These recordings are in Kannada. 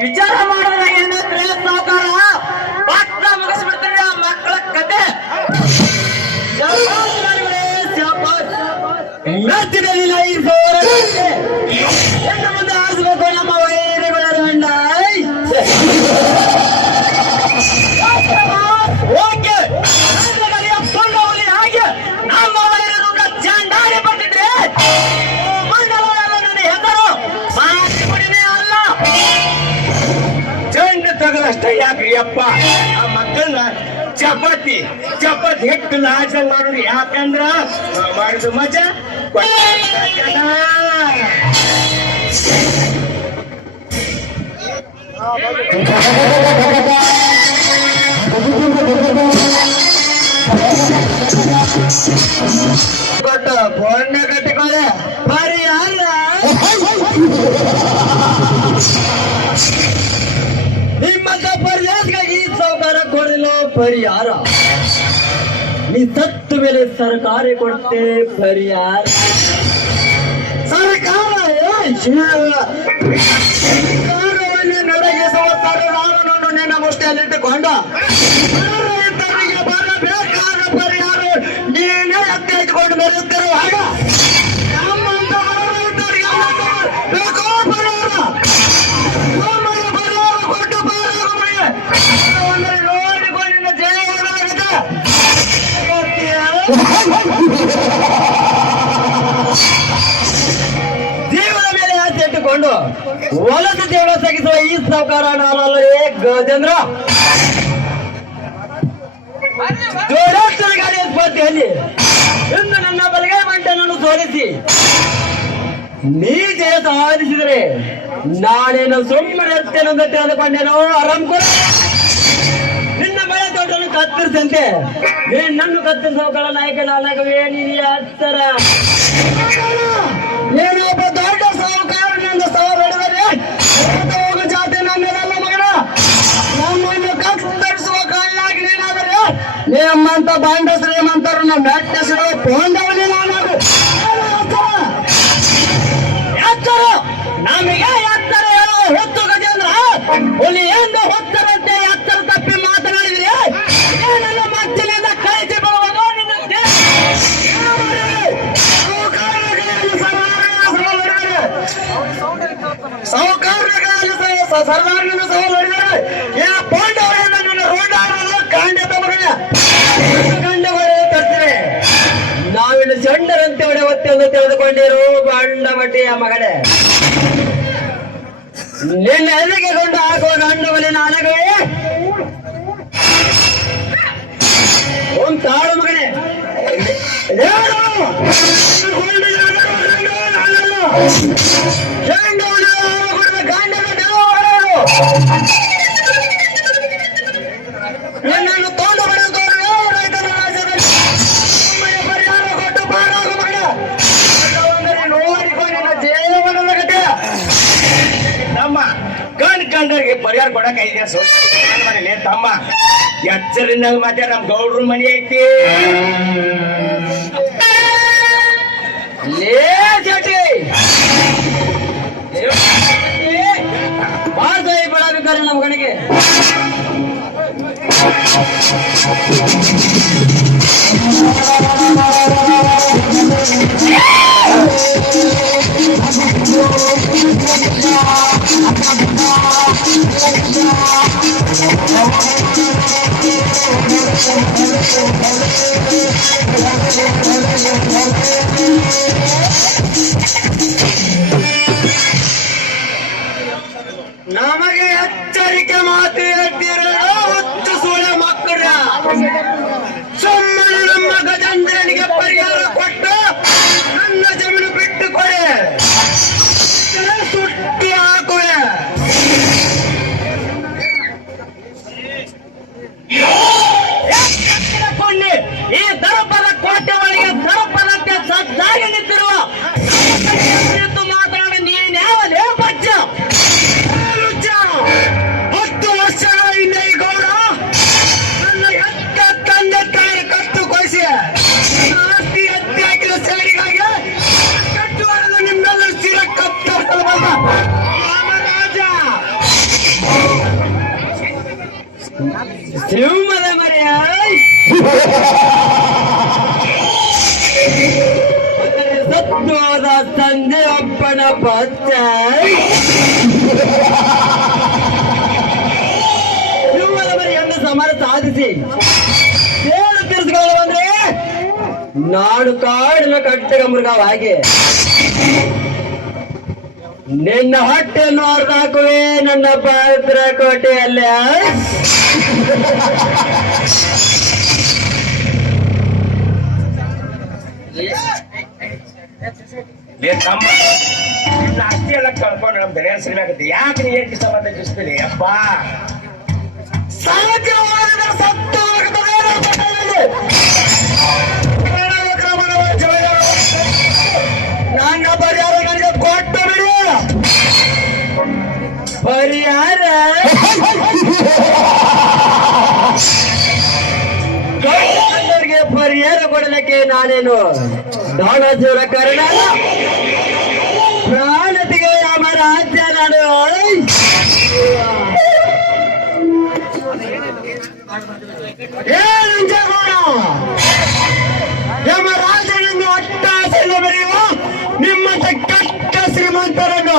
ವಿಚಾರ ಮಾಡಿದ್ರೆ ಏನಂದ್ರೆ ಸಾಕಾರ? ಪಾತ್ರ ಮುಗಿಸ್ಬಿಡ್ತಾರೆ ಆ ಮಕ್ಕಳ ಕತೆ. ಲೈಸೋರ ಕತೆ. ಎನ್ನ ಮುಂದೆ ಆರಿಸ್ಬೇಕು ನಮ್ಮ ವೈರಿಗಳ ತಗಲಷ್ಟ ಯಾಕ್ರಿ ಅಪ್ಪ. ಆ ಮಕ್ಕಳನ್ನ ಚಪಾತಿ. ಚಪಾತಿ ಹಿಟ್ಟು ನಾಶ ಮಾಡೋರು. ಯಾಕಂದ್ರ ಮಾಡಿದ ಮಜಾ ಬಟ್ ಫೋನ್ ಕಟ್ಟಿಕೊಳ್ಳೆ. ಬರೀ ಅಲ್ಲ. ಪರಿಹಾರ? ನೀ ಸತ್ತ ಮೇಲೆ ಸರ್ಕಾರ ಕೊಡ್ತೆ ಪರಿಹಾರ. ಸರ್ಕಾರ. ಸರ್ಕಾರವನ್ನೇ ನಡೆಗಿಸುವ ತರುಣಾರನನ್ನು ನಿನ್ನ ಮುಷ್ಟಿಯಲ್ಲಿಟ್ಟುಕೊಂಡ ಬರಬೇಕಾದ ಪರಿಹಾರ ನೀನೇ ಎತ್ತಿಕೊಂಡು ಮೆರೆಯುತ್ತಿರುವಾಗ ಜೀವನ ಮೇಲೆ ಆಸೆ ಇಟ್ಟುಕೊಂಡು ಹೊಲದ ಜೀವನ ಸಾಗಿಸುವ ಈ ಸಾವುಕಾರ ಏ ಗಜೇಂದ್ರ. ಜೋಡಾಕ್ಷರ ಗಾಡಿ ಸ್ಪರ್ಧೆಯಲ್ಲಿ ಇಂದು ನನ್ನ ಬಲಗೈ ಮಂಟನನ್ನು ಸೋಲಿಸಿ. ನೀ ಜಯ ಸಾಧಿಸಿದರೆ ನಾನೇನು ಸುಮ್ಮನೆ ನಿನ್ನ ಮಳೆ ತೋಟನ್ನು ಕತ್ತರಿಸಂತೆ ಏ, ನನ್ನ ಕತ್ತರಿಸೋಗಳ ನಾಯಕ ನಾಯಕ ಏನಿದೆಯ ಹತ್ತರ ಒಬ್ಬ ದೊಡ್ಡ ಸಾಹುಕಾರ ನನ್ನ ಬೆಳೆದರೆ ಹೋಗು ಜಾತಿ ನನ್ನದಲ್ಲ ಮಗನ. ನಮ್ಮನ್ನು ಕತ್ತರಿಸುವ ಕಳ್ಳಾಗಿ ನೀನಾದರೆ ನಿಮ್ಮಂತ ಬಾಂಡ ನಮ್ಮ ಮೆಟ್ಟಿಸಿರುವ ಸರ್ವಾಂಗನ ಸಹ ನೋಡಿದರೆ ಏ ಪಾಂಡವರಿಂದ ನನ್ನ ರೋಡಾಡಲು ಕಾಂಡ ಮಗನ ಕಂಡವರೇ ತರ್ತಾರೆ ನಾವಿನ್ನು ಚಂಡರಂತೆ ಹೊಡೆವತ್ತೆಂದು ತಿಳಿದುಕೊಂಡಿರು ಗಂಡ ಬಟ್ಟೆಯ ನಿನ್ನ ಎದೆಗೆ ಕೊಂಡು ಹಾಕುವ ಗಂಡವನೇ ಅನಗವೇ ಒಂದು ತಾಳು ಮಗನೇ. ಹೇಳು. ತಮ್ಮ. ಕಣ್ ಕಂಡರಿಗೆ ಪರಿಹಾರ ಕೊಡಕ್ ಐಡಿಯಾ ಮನೇಲಿ ತಮ್ಮ. ಎಚ್ಚರಿಂದ ಮತ್ತೆ ನಮ್ ಗೌಡ್ರ ಮನೆ ಐತಿ. ಬಾಳ ಬಾರ್ದೈ ಬೆಳಬೇಕಾರೆ ಕಡೆಗೆ. ನಮಗೆ ಎಚ್ಚರಿಕೆ ಮಾತು ಹೇಳ್ತಿರೋ ಹುಚ್ಚು ಮಕ್ಕಳ ಸುಮ್ಮನೆ ನಮ್ಮ ಗಜೇಂದ್ರನಿಗೆ ಪರಿಹಾರ ಕೊಟ್ಟು ನಾಡು ಕಾಡಿನ ಕಟ್ಟಗ ಹಾಗೆ. ನಿನ್ನ ಹೊಟ್ಟೆಯನ್ನು ಹೊರದಾಕುವೆ ನನ್ನ ಪಾತ್ರ ಕೋಟೆಯಲ್ಲ. ಅಷ್ಟೇ ಎಲ್ಲ ಕಳ್ಕೊಂಡು ನಮ್ ಸಿನಿಮಾ ಆಗತ್ತೆ ಯಾಕೆ ನೀ ಏನ್ ಸಂಬಂಧ ಚಿಸ್ತೀನಿ ಅಪ್ಪ ಸತ್ತು ನನ್ನ ಪರಿಹಾರ ನನಗೆ ಕೊಟ್ಟು ಬಿಡಿ ಪರಿಹಾರ ಗಂಡನಿಗೆ ಪರಿಹಾರ ಕೊಡಲಿಕ್ಕೆ ನಾನೇನು ದಾನಚೂರ ಕರ್ಣ ಪ್ರಾಣತಿಗೆ ನಮ್ಮ ರಾಜ್ಯ ನಾನು ಏನಂಜಗೋಣ ನಮ್ಮ ರಾಜನನ್ನು ಒಟ್ಟಾಸೆಲ್ಲ ಬೆಳೆಯುವ ನಿಮ್ಮಂತ ಕಟ್ಟ ಶ್ರೀಮಂತರನ್ನು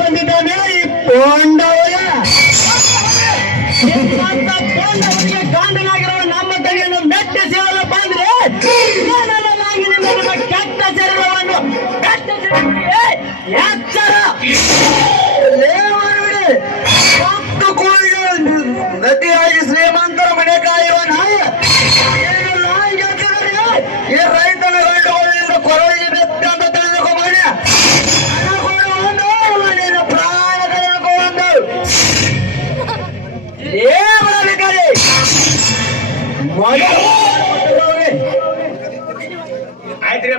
ಬಂದಿದ್ದಾನೆ ಈ ಪೋಂಡವರ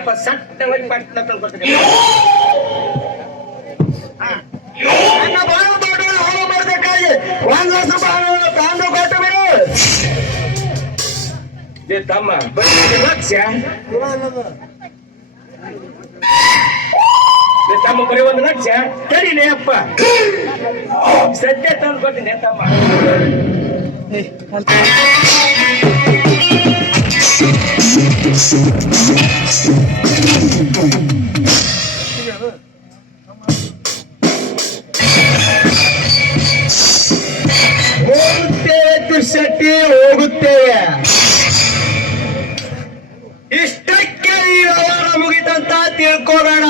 ಆಯ್ತ್ರಿಯಪ್ಪ ಸಟ್ಟ ಹೋಗಿ ಪಟ್ನ ತಿಳ್ಕೊತೀನಿ ನನ್ನ ಬಾಳು ತೋಟವನ್ನು ಹಾಳು ಮಾಡಬೇಕಾಗಿ ಒಂದು ವರ್ಷ ಬಾಳನ್ನು ತಾಂಡು ಕೊಟ್ಟು ಬಿಡು. ಲೇ ತಮ್ಮ ಬರೀ ಲಕ್ಷ್ಯ ಲೇ ತಮ್ಮ, ಬರೀ ಒಂದು ಲಕ್ಷ ತಡಿಲೇ ಅಪ್ಪ. ಸದ್ಯ ತಂದು ಕೊಟ್ಟಿನಿ ತಮ್ಮ. ಹೋಗುತ್ತೇವೆ ಹೋಗುತ್ತೇವೆ ಇಷ್ಟಕ್ಕೆ ಈ ವ್ಯವಹಾರ ಮುಗಿತಂತ ತಿಳ್ಕೊಳ್ಳೋಣ.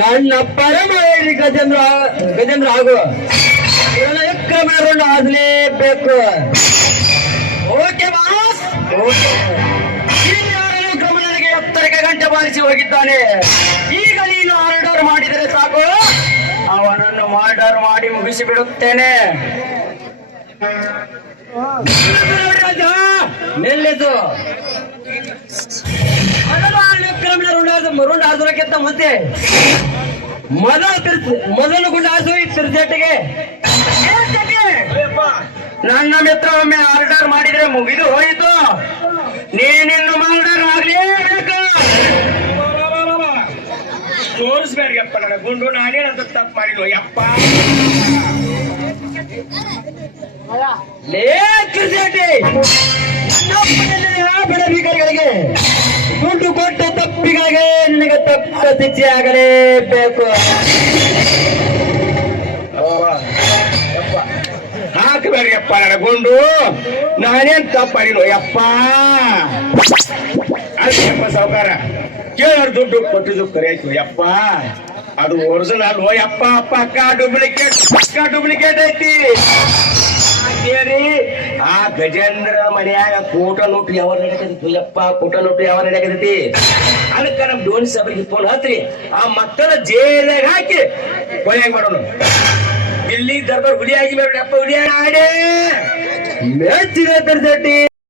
ನನ್ನ ಪರಮ ಹೇಳಿ ಗಜೇಂದ್ರ ಗಜೇಂದ್ರ ಆಗು. ವಿಕ್ರಮರನ್ನು ಆಗಲೇಬೇಕು. Okay boss. ಗಮನನಿಗೆ ಎತ್ತರಕ್ಕೆ ಗಂಟೆ ಬಾರಿಸಿ ಹೋಗಿದ್ದಾನೆ? ಈಗ ನೀನು ಆರ್ಡರ್ ಮಾಡಿದರೆ ಸಾಕು. ಅವನನ್ನು ಆರ್ಡರ್ ಮಾಡಿ ಮುಗಿಸಿ ಬಿಡುತ್ತೇನೆ ನಿಲ್ಲಿದು ವಿಕ್ರಮನ ರುಂಡ ರುಂಡ ಹಾಸುರಕ್ಕಿಂತ ಮುಂಚೆ ಮೊದಲು ತಿರ್ಸ್- ಮೊದಲು ಗುಂಡ ಈ ತಿರ್ಜೆಟ್ಟಿಗೆ ನನ್ನ ಮಿತ್ರ ಒಮ್ಮೆ ಆರ್ಡರ್ ಮಾಡಿದ್ರೆ ಮುಗಿದು ಹೋಯಿತು. ನೀನಿನ್ನು ಆರ್ಡರ್ ಆಗ್ಲೇಬೇಕು. ತೋರಿಸ್ಬೇಡ್ಯಪ್ಪ ನನ್ನ ಗುಂಡು ನಾನೇನಂತ ತಪ್ಪು ಮಾಡಿದ್ವು ಯಪ್ಪ. ಲೇ ತಿರ್ಜೆಟ್ಟಿ ಆಗಲೇಬೇಕು. ಹಾಕಬೇಡ್ಯಪ್ಪ ನನ್ನ ಗುಂಡು ನಾನೇನ್ ತಪ್ಪು ಮಾಡಿಲ್ವ ಯಪ್ಪ ಅದಕ್ಕೆ ಸಾವುಕಾರ. ಕೇಳ ದುಡ್ಡು ಕೊಟ್ಟಿದ್ದು ಕರೆಯಿತು, ಯಪ್ಪ. ಅದು ಒರಿಜಿನಲ್ ಓ ಯಪ್ಪ, ಅಪ್ಪ ಅಕ್ಕ ಡೂಪ್ಲಿಕೇಟ್ ಅಕ್ಕ ಡೂಪ್ಲಿಕೇಟ್ ಐತಿ ಆ ಗಜೇಂದ್ರ ಮನೆಯಾಗ ಕೂಟ ನೋಟ್ ಯಾವ ನಡೆಯಕತ್ತಿತ್ತು ಯಪ್ಪ ಕೂಟ ನೋಟ್ ಯಾವ ನಡೆಯಕತ್ತೈತಿ. ಅದಕ್ಕ ನಮ್ ಡೋನಿ ಸಾಬ್ರಿಗೆ ಫೋನ್ ಹತ್ರಿ ಆ ಮಕ್ಕಳ ಜೇಲಾಗ ಹಾಕಿ ಕೊನೆಯಾಗಿ ಮಾಡೋಣ ಇಲ್ಲಿ ದರ್ಬಾರ್ ಹುಲಿಯಾಗಿ ಬೇಡ ಹುಲಿಯಾಗಿ ಹುಲಿ ಆಡೇ ಮೆಚ್ಚಿನ